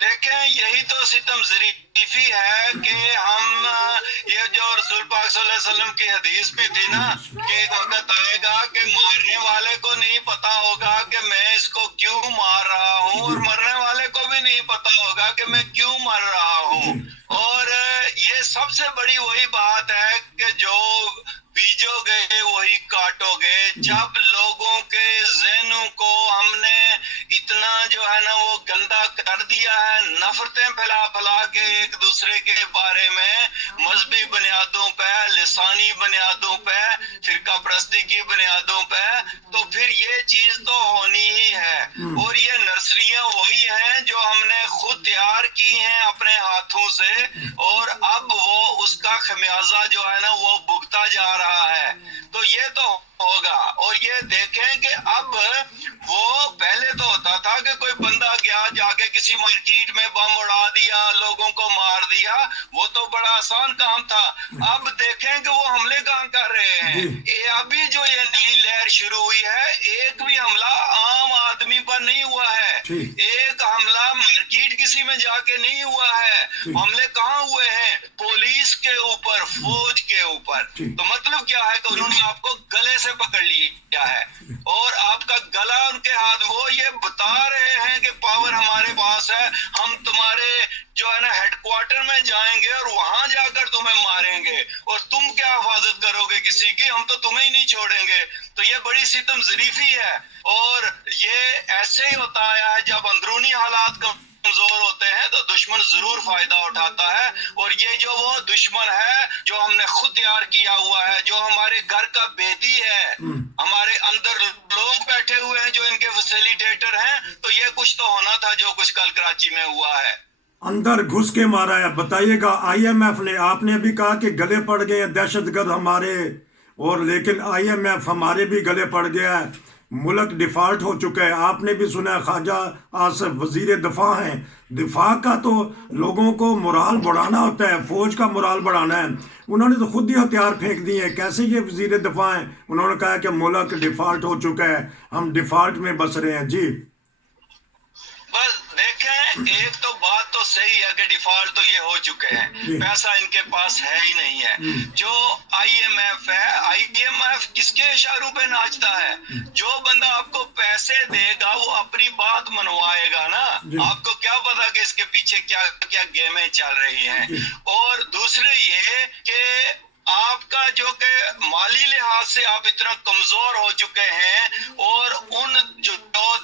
دیکھیں یہی تو ستم ظریفی ہے کہ ہم یہ جو رسول پاک صلی اللہ علیہ وسلم کی حدیث بھی تھی نا کہ ایک وقت آئے گا کہ مارنے والے کو نہیں پتا ہوگا کہ میں اس کو کیوں مار رہا ہوں اور مرنے والے کو بھی نہیں پتا ہوگا کہ میں کیوں مر رہا ہوں. اور یہ سب سے بڑی وہی بات ہے کہ جو بیجو گے وہی کاٹو گے. جب لوگوں کے ذہنوں کو ہم نے اتنا جو ہے نا وہ گندا کر دیا ہے, نفرتیں پھیلا کے ایک دوسرے کے بارے میں مذہبی بنیادوں پہ, لسانی بنیادوں پہ, فرقہ پرستی کی بنیادوں پہ, تو پھر یہ چیز تو ہونی ہی ہے. اور یہ نرسریاں وہی ہیں جو ہم نے خود تیار کی ہیں اپنے ہاتھوں سے, اور اب وہ اس کا خمیازہ جو ہے نا وہ بھگتا جا رہا ہے. تو یہ تو ہوگا. اور یہ دیکھیں کہ اب وہ پہلے تو ہوتا تھا کہ کوئی بندہ گیا جا کے کسی مارکیٹ میں بم اڑا دیا, لوگوں کو مار دیا, وہ تو بڑا آسان کام تھا. اب دیکھیں کہ وہ حملے کہاں کر رہے ہیں. ابھی جو یہ نئی لہر شروع ہوئی ہے, ایک بھی حملہ عام آدمی پر نہیں ہوا ہے, ایک حملہ مارکیٹ کسی میں جا کے نہیں ہوا ہے. حملے کہاں ہوئے ہیں؟ پولیس کے اوپر, فوج کے اوپر. تو مطلب کیا ہے کہ انہوں نے آپ کو گلے سے پکڑ لیا ہے, اور آپ کا گلا ان کے ہاتھ, وہ یہ بتا رہے ہیں کہ پاور ہمارے پاس ہے, ہم تمہارے جو ہے نا ہیڈ کوارٹر میں جائیں گے اور وہاں جا کر تمہیں ماریں گے, اور تم کیا حفاظت کرو گے کسی کی, ہم تو تمہیں ہی نہیں چھوڑیں گے. تو یہ بڑی ستم ظریفی ہے. اور یہ ایسے ہی ہوتا آیا ہے, جب اندرونی حالات کمزور ہوتے ہیں تو دشمن ضرور فائدہ اٹھاتا ہے. اور یہ جو وہ دشمن ہے جو ہم نے خود تیار کیا ہوا ہے, جو ہمارے گھر کا بیدی ہے, ہمارے اندر لوگ بیٹھے ہوئے ہیں جو ان کے فیسیلیٹیٹر ہیں, تو یہ کچھ تو ہونا تھا جو کچھ کل کراچی میں ہوا ہے. اندر گھس کے مارا ہے. بتائیے گا آئی ایم ایف نے, آپ نے بھی کہا کہ گلے پڑ گئے ہیں دہشت گرد ہمارے, اور لیکن آئی ایم ایف ہمارے بھی گلے پڑ گیا ہے, ملک ڈیفالٹ ہو چکا ہے. آپ نے بھی سنا خواجہ آصف وزیر دفاع ہیں. دفاع کا تو لوگوں کو morale بڑھانا ہوتا ہے, فوج کا morale بڑھانا ہے. انہوں نے تو خود ہی ہتھیار پھینک دیے ہیں. کیسے یہ وزیر دفاع ہیں؟ انہوں نے کہا کہ ملک ڈیفالٹ ہو چکا ہے, ہم ڈیفالٹ میں بس رہے ہیں. جی بس دیکھیں, ایک تو بات تو صحیح ہے کہ ڈیفالٹ تو یہ ہو چکے ہیں, پیسہ ان کے پاس ہے ہی نہیں ہے. جو آئی ایم ایف ہے, آئی ایم ایف کس کے اشاروں پہ ناچتا ہے؟ جو بندہ آپ کو پیسے دے گا وہ اپنی بات منوائے گا نا. آپ کو کیا پتا کہ اس کے پیچھے کیا کیا گیمیں چل رہی ہیں. اور دوسرے یہ کہ آپ کا جو کہ مالی لحاظ سے آپ اتنا کمزور ہو چکے ہیں, اور ان جو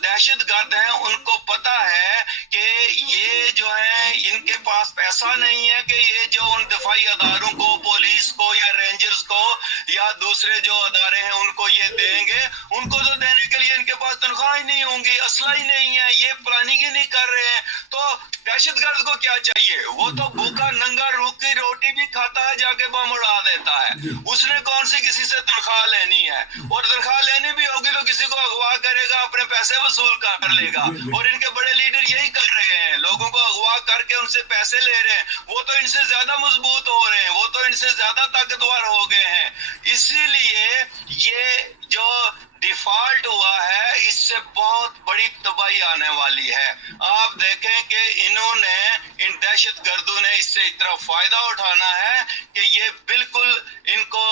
دہشت گرد ہیں ان کو پتا ہے کہ یہ جو ہے ان کے پاس پیسہ نہیں ہے کہ یہ جو ان دفاعی اداروں کو, پولیس کو یا رینجرز کو یا دوسرے جو ادارے ہیں ان کو یہ دیں گے. ان کو تو دینے کے لیے ان کے پاس تنخواہ ہی نہیں ہوں گی, اسلحہ ہی نہیں ہے, یہ پلاننگ ہی نہیں کر رہے ہیں. تو دہشت گرد کو کیا چاہیے؟ وہ تو بھوکا ننگا روکھی روٹی بھی کھاتا ہے, جا کے بم اڑا دیتا ہے. اس نے کون سی کسی سے تنخواہ لینی ہے؟ اور تنخواہ لینی بھی ہوگی تو کسی کو اغوا کرے گا, اپنے پیسے وصول کر لے گا. اور ان کے بڑے لیڈر یہی کر رہے ہیں, لوگوں کو اغوا کر کے ان سے پیسے لے رہے ہیں. وہ تو ان سے زیادہ مضبوط ہو رہے ہیں, وہ تو ان سے زیادہ طاقتور ہو گئے ہیں. اسی لیے یہ جو ڈیفالٹ ہوا ہے, اس سے بہت بڑی تباہی آنے والی ہے. آپ دیکھیں کہ انہوں نے, ان دہشت گردوں نے اس سے اتنا فائدہ اٹھانا ہے کہ یہ بالکل ان کو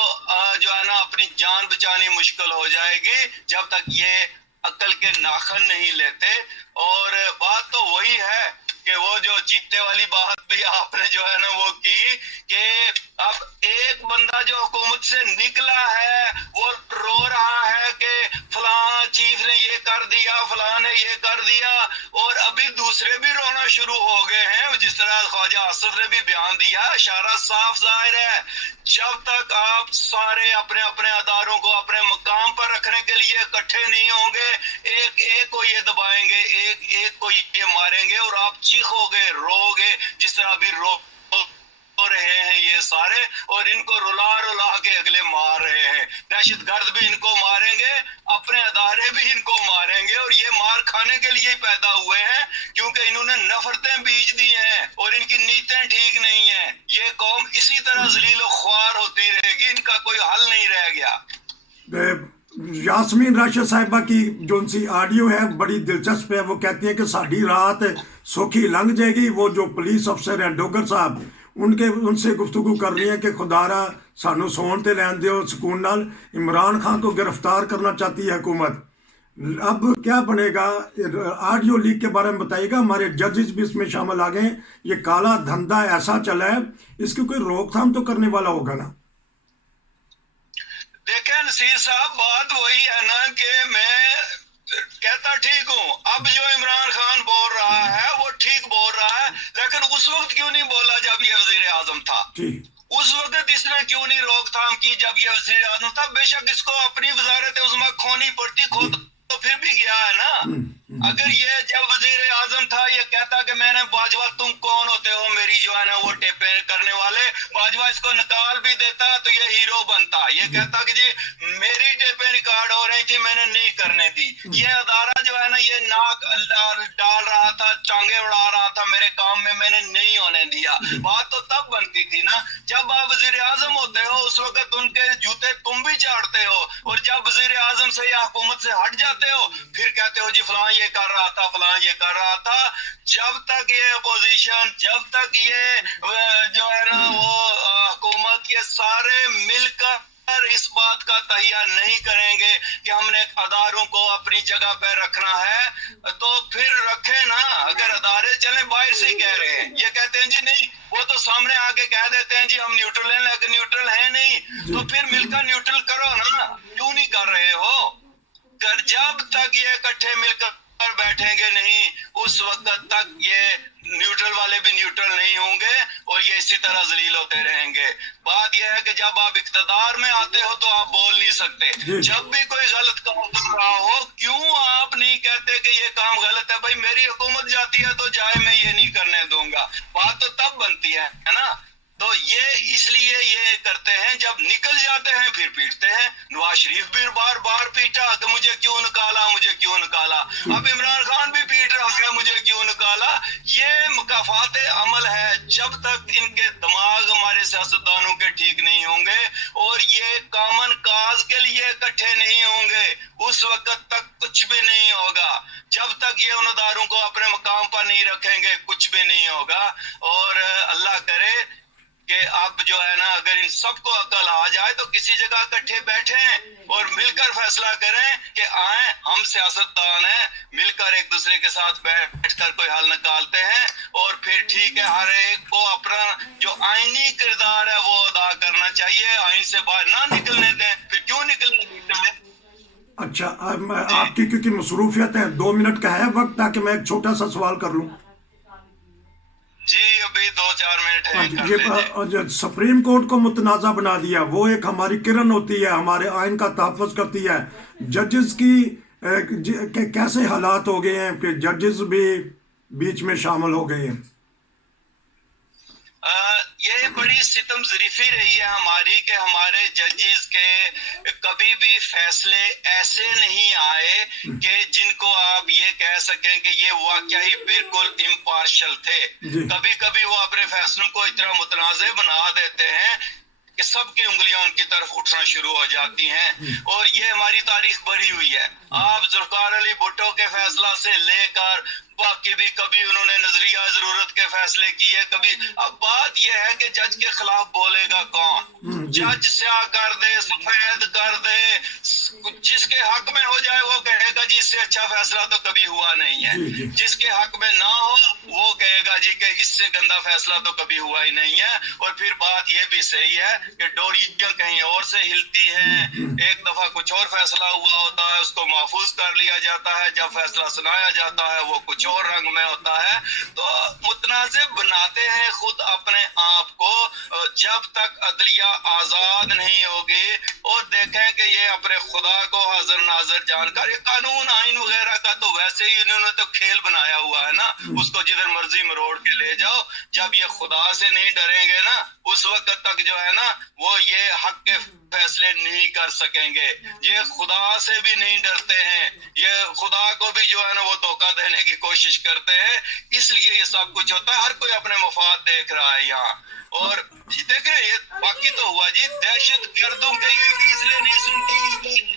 جو ہے نا اپنی جان بچانی مشکل ہو جائے گی جب تک یہ عقل کے ناخن نہیں لیتے. اور بات تو وہی ہے کہ وہ جو چیتے والی بات بھی آپ نے جو ہے نا وہ کی کہ اب ایک بندہ جو حکومت سے نکلا ہے وہ رو رہا ہے کہ فلاں چیف نے یہ کر دیا, فلاں نے یہ کر دیا, اور ابھی دوسرے بھی رونا شروع ہو گئے ہیں. جس طرح خواجہ آصف نے بھی بیان دیا, اشارہ صاف ظاہر ہے, جب تک آپ سارے اپنے اپنے اداروں کو اپنے مقام پر رکھنے کے لیے اکٹھے نہیں ہوں گے, ایک ایک کو یہ دبائیں گے, ایک ایک کو یہ ماریں گے, اور آپ چیخو گے, رو گے, جس طرح ابھی رو رہے ہیں یہ سارے, اور ان کو رلا رلا کے اگلے مار رہے ہیں. دہشت گرد بھی ان کو ماریں گے, اپنے ادارے بھی ان کو ماریں گے, اور یہ مار کھانے کے لیے پیدا ہوئے ہیں کیونکہ انہوں نے نفرتیں بیج دی ہیں اور ان کی نیتیں ٹھیک نہیں ہیں. یہ قوم اسی طرح ذلیل و خوار ہوتی رہے گی, ان کا کوئی حل نہیں رہ گیا. یاسمین راشد صاحبہ کی جو ان سی آڈیو ہے بڑی دلچسپ ہے. وہ کہتی ہیں کہ ساڈی رات سوکھی لنگ جائے گی. وہ جو پولیس افسر ہیں ڈوگر صاحب ان سے گفتگو کر رہی ہیں کہ خدا را سانو سون تے لین دیو سکون نال. عمران خان کو گرفتار کرنا چاہتی ہے حکومت. اب کیا بنے گا؟ آڈیو لیک کے بارے میں بتائیے گا. ہمارے ججز بھی اس میں شامل آ گئے ہیں. یہ کالا دھندا ایسا چلا ہے, اس کی کوئی روک تھام تو کرنے والا ہوگا نا؟ دیکھیں نصیر صاحب, بات وہی ہے نا کہ میں کہتا ٹھیک ہوں. اب جو عمران خان بول رہا ہے وہ ٹھیک بول رہا ہے, لیکن اس وقت کیوں نہیں بولا جب یہ وزیر اعظم تھا؟ اس وقت اس نے کیوں نہیں روک تھام کی جب یہ وزیر اعظم تھا؟ بے شک اس کو اپنی وزارت عظمیٰ کھونی پڑتی, کھود تو پھر بھی گیا ہے نا. اگر یہ جب وزیر اعظم تھا یہ کہتا کہ میں نے باجوہ تم کون ہوتے ہو میری جو ہے نا وہ ٹیپیں کرنے والے, باجوہ اس کو نکال بھی دیتا تو یہ ہیرو بنتا. یہ کہتا کہ جی میری ٹیپیں ریکارڈ ہو رہی تھی میں نے نہیں کرنے دی. یہ ادارہ جو ہے نا یہ ناک ڈال رہا تھا, ٹانگیں اڑا رہا تھا میرے کام میں نے نہیں ہونے دیا. بات تو تب بنتی تھی نا جب آپ وزیر اعظم ہوتے ہو, اس وقت ان کے جوتے تم بھی چاڑتے ہو, اور جب وزیر اعظم سے یا حکومت سے ہٹ جاتے ہو پھر کہتے ہو جی فلاں یہ کر رہا تھا فلاں یہ کر رہا تھا. جب تک یہ اپوزیشن, جب تک یہ جو ہے نا وہ حکومت, یہ سارے مل کر اس بات کا تہیہ نہیں کریں گے کہ ہم نے اداروں کو اپنی جگہ پہ رکھنا ہے تو پھر رکھے نا. اگر ادارے چلیں باہر سے کہہ رہے ہیں, یہ کہتے ہیں جی نہیں, وہ تو سامنے آ کے کہہ دیتے ہیں جی ہم نیوٹرل ہیں, لیکن نیوٹرل ہے نہیں, تو پھر مل کر نیوٹرل کرو نا. کیوں نہیں کر رہے ہو؟ جب تک یہ اکٹھے مل کر بیٹھیں گے نہیں اس وقت تک یہ نیوٹرل والے بھی نیوٹرل نہیں ہوں گے اور یہ اسی طرح ذلیل ہوتے رہیں گے. بات یہ ہے کہ جب آپ اقتدار میں آتے ہو تو آپ بول نہیں سکتے. جب بھی کوئی غلط کام کر رہا ہو کیوں آپ نہیں کہتے کہ یہ کام غلط ہے؟ بھائی میری حکومت جاتی ہے تو جائے, میں یہ نہیں کرنے دوں گا. بات تو تب بنتی ہے نا. تو یہ اس لیے یہ کرتے ہیں, جب نکل جاتے ہیں پھر پیٹتے ہیں. نواز شریف بھی بار بار پیٹا کہ مجھے کیوں نکالا مجھے کیوں نکالا. اب عمران خان بھی پیٹ رہا ہے مجھے کیوں نکالا. یہ مکافات عمل ہے. جب تک ان کے دماغ ہمارے سیاستدانوں کے ٹھیک نہیں ہوں گے اور یہ کامن کاز کے لیے اکٹھے نہیں ہوں گے اس وقت تک کچھ بھی نہیں ہوگا. جب تک یہ ان اداروں کو اپنے مقام پر نہیں رکھیں گے کچھ بھی نہیں ہوگا. اور اللہ کرے کہ اب جو ہے نا اگر ان سب کو عقل آ جائے تو کسی جگہ اکٹھے بیٹھیں اور مل کر فیصلہ کریں کہ آئیں ہم سیاستدان ہیں, مل کر ایک دوسرے کے ساتھ بیٹھ کر کوئی حل نکالتے ہیں اور پھر ٹھیک ہے ہر ایک کو اپنا جو آئینی کردار ہے وہ ادا کرنا چاہیے. آئین سے باہر نہ نکلنے دیں. پھر کیوں نکلنے دیں؟ اچھا آپ کی کیونکہ مصروفیت ہے 2 منٹ کا ہے وقت, تاکہ میں ایک چھوٹا سا سوال کر لوں. جی ابھی 2-4 منٹ ہے. سپریم کورٹ کو متنازع بنا دیا, وہ ایک ہماری کرن ہوتی ہے, ہمارے آئین کا تحفظ کرتی ہے. ججز کی کیسے حالات ہو گئے ہیں کہ ججز بھی بیچ میں شامل ہو گئے ہیں. یہ بڑی ستم ظریفی رہی ہے ہماری کہ ہمارے ججز کے کبھی بھی فیصلے ایسے نہیں آئے کہ جن کو آپ یہ کہہ سکیں کہ یہ واقعہ ہی بالکل امپارشل تھے. کبھی کبھی وہ اپنے فیصلوں کو اتنا متنازع بنا دیتے ہیں کہ سب کی انگلیاں ان کی طرف اٹھنا شروع ہو جاتی ہیں. اور یہ ہماری تاریخ بھری ہوئی ہے. آپ ذوالفقار علی بھٹو کے فیصلہ سے لے کر باقی بھی کبھی انہوں نے نظریہ ضرورت کے فیصلے کیے کبھی. اب بات یہ ہے کہ جج کے خلاف بولے گا کون؟ جج سیاہ کر دے سفید کر دے, جس کے حق میں ہو جائے وہ کہے گا جی اس سے اچھا فیصلہ تو کبھی ہوا نہیں ہے. جس کے حق میں نہ ہو وہ کہے گا جی کہ اس سے گندا فیصلہ تو کبھی ہوا ہی نہیں ہے. اور پھر بات یہ بھی صحیح ہے کہ ڈوریاں کہیں اور سے ہلتی ہیں. ایک دفعہ کچھ اور فیصلہ ہوا ہوتا ہے اس کو محفوظ کر لیا جاتا ہے, جب فیصلہ سنایا جاتا ہے وہ کچھ اور رنگ میں ہوتا ہے. تو متنازع بناتے ہیں خود اپنے آپ کو جب تک عدلیہ آزاد نہیں ہوگی. اور دیکھیں کہ یہ اپنے خدا کو حاضر ناظر جان کر, یہ قانون آئین وغیرہ کا تو ویسے ہی انہوں نے تو کھیل بنایا ہوا ہے نا, اس کو جدھر مرضی مروڑ کے لے جاؤ. جب یہ خدا سے نہیں ڈریں گے نا اس وقت تک جو ہے نا وہ یہ حق کے فیصلے نہیں کر سکیں گے. یہ خدا سے بھی نہیں ڈرتے ہیں, یہ خدا کو بھی جو ہے نا وہ دھوکہ دینے کی کوشش کرتے ہیں. اس لیے یہ سب کچھ ہوتا ہے. ہر کوئی اپنے مفاد دیکھ رہا ہے یہاں. اور دیکھ رہے یہ باقی تو ہوا جی دہشت گردوں کے اس لیے نہیں سنتی